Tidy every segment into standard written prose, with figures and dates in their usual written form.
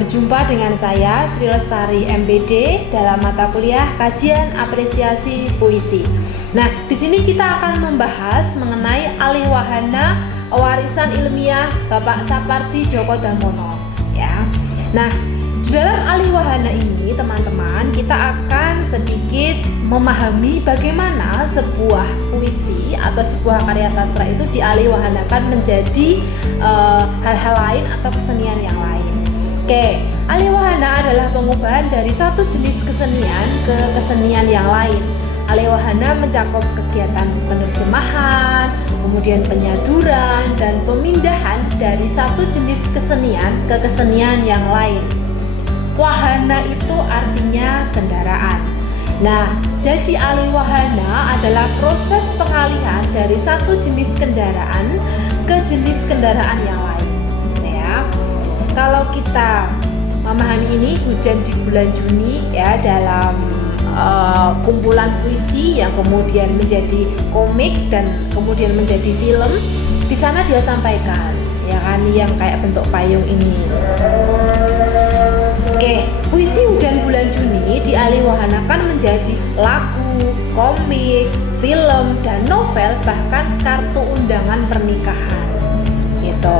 Berjumpa dengan saya Sri Lestari MPD dalam mata kuliah Kajian Apresiasi Puisi. Nah, di sini kita akan membahas mengenai alih wahana warisan ilmiah Bapak Sapardi Djoko Damono, ya. Nah, di dalam alih wahana ini, teman-teman, kita akan sedikit memahami bagaimana sebuah puisi atau sebuah karya sastra itu dialih wahanakan menjadi hal-hal lain atau kesenian yang lain. Oke, alih wahana adalah pengubahan dari satu jenis kesenian ke kesenian yang lain. Alih wahana mencakup kegiatan penerjemahan, kemudian penyaduran, dan pemindahan dari satu jenis kesenian ke kesenian yang lain. Wahana itu artinya kendaraan. Nah, jadi alih wahana adalah proses pengalihan dari satu jenis kendaraan ke jenis kendaraan yang lain. Ya, kalau kita memahami ini, Hujan di Bulan Juni, ya, dalam kumpulan puisi yang kemudian menjadi komik dan kemudian menjadi film, di sana dia sampaikan, ya kan, yang kayak bentuk payung ini. Oke, puisi Hujan Bulan Juni dialih wahanakan menjadi lagu, komik, film, dan novel, bahkan kartu undangan pernikahan, gitu.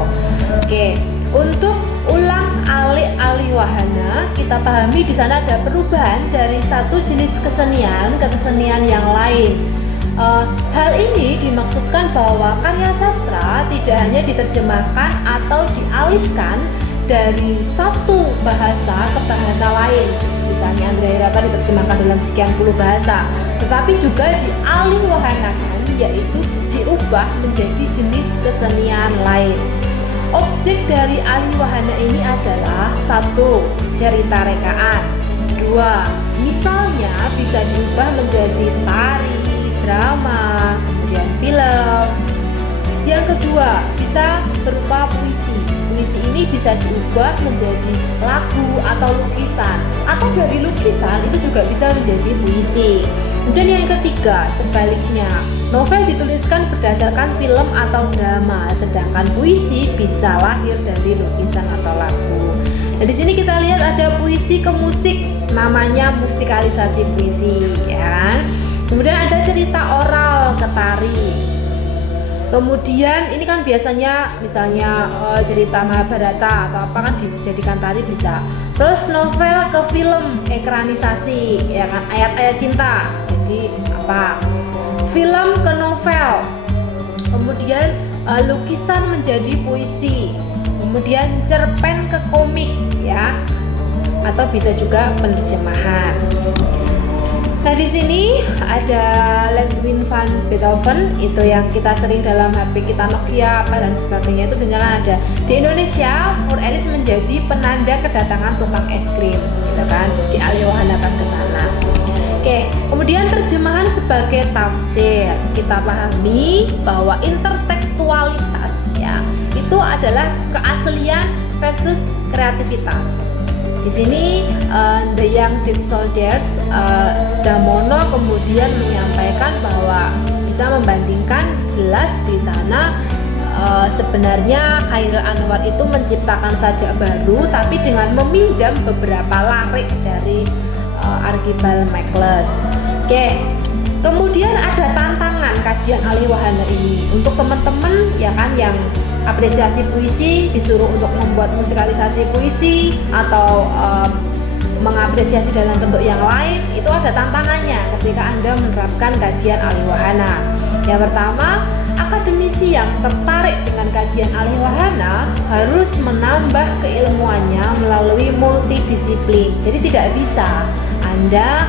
Oke, untuk ulang alih wahana, kita pahami di sana ada perubahan dari satu jenis kesenian ke kesenian yang lain. Hal ini dimaksudkan bahwa karya sastra tidak hanya diterjemahkan atau dialihkan dari satu bahasa ke bahasa lain. Misalnya Andrea Hirata diterjemahkan dalam sekian puluh bahasa, tetapi juga dialih wahanakan, yaitu diubah menjadi jenis kesenian lain. Objek dari alih wahana ini adalah 1. Cerita rekaan. 2. Misalnya bisa diubah menjadi tari, drama, kemudian film. Yang kedua, bisa berupa puisi. Puisi ini bisa diubah menjadi lagu atau lukisan, atau dari lukisan itu juga bisa menjadi puisi. Kemudian yang ketiga, sebaliknya, novel dituliskan berdasarkan film atau drama, sedangkan puisi bisa lahir dari lukisan atau lagu. Nah, di sini kita lihat ada puisi ke musik, namanya musikalisasi puisi, ya. Kemudian ada cerita oral ke tari. Kemudian ini kan biasanya misalnya cerita Mahabharata atau apa kan dijadikan tari bisa. Terus novel ke film, ekranisasi, ya kan, ayat-ayat cinta. Jadi apa? Film ke novel. Kemudian lukisan menjadi puisi. Kemudian cerpen ke komik, ya. Atau bisa juga penerjemahan. Nah, di sini ada Ludwig van Beethoven, itu yang kita sering dalam HP kita Nokia apa dan sebagainya, itu misalnya ada di Indonesia, Mur Elis menjadi penanda kedatangan tukang es krim, gitu kan, dialih wahanakan ke sana. Oke, kemudian terjemahan sebagai tafsir. Kita pahami bahwa intertekstualitas, ya, itu adalah keaslian versus kreativitas. Di sini The Young Dead Soldiers, Damono kemudian menyampaikan bahwa bisa membandingkan, jelas di sana sebenarnya Chairil Anwar itu menciptakan sajak baru, tapi dengan meminjam beberapa larik dari Archibald MacLeish. Oke, kemudian ada tantangan kajian alih wahana ini untuk teman-teman, ya kan, yang apresiasi puisi disuruh untuk membuat musikalisasi puisi atau mengapresiasi dalam bentuk yang lain. Itu ada tantangannya ketika Anda menerapkan kajian alih wahana. Yang pertama, akademisi yang tertarik dengan kajian alih wahana harus menambah keilmuannya melalui multidisiplin. Jadi tidak bisa Anda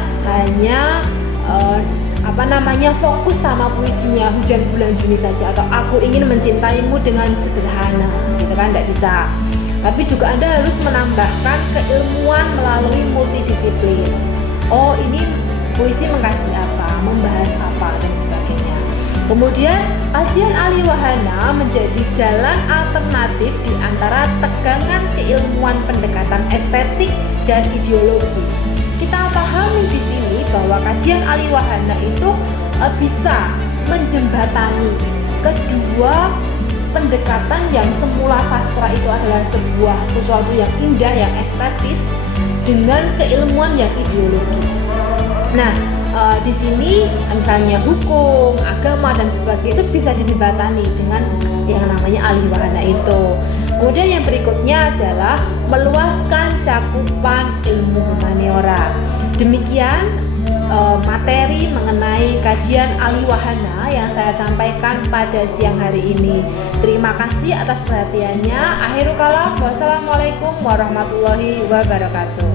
hanya fokus sama puisinya Hujan Bulan Juni saja, atau Aku Ingin Mencintaimu dengan Sederhana, gitu kan, tidak bisa. Tapi juga Anda harus menambahkan keilmuan melalui multidisiplin. Oh, ini puisi mengkaji apa, membahas apa, dan sebagainya. Kemudian kajian alih wahana menjadi jalan alternatif di antara tegangan keilmuan pendekatan estetik dan ideologis. Kita pahami di sini bahwa kajian alih wahana itu bisa menjembatani kedua pendekatan yang semula sastra itu adalah sebuah sesuatu yang indah, yang estetis, dengan keilmuan yang ideologis. Nah, di sini misalnya hukum, agama dan sebagainya itu bisa dijembatani dengan yang namanya alih wahana itu. Kemudian yang berikutnya adalah meluaskan cakupan ilmu humaniora. Demikian materi mengenai kajian alih wahana yang saya sampaikan pada siang hari ini. Terima kasih atas perhatiannya. Akhirul kalam, wassalamualaikum warahmatullahi wabarakatuh.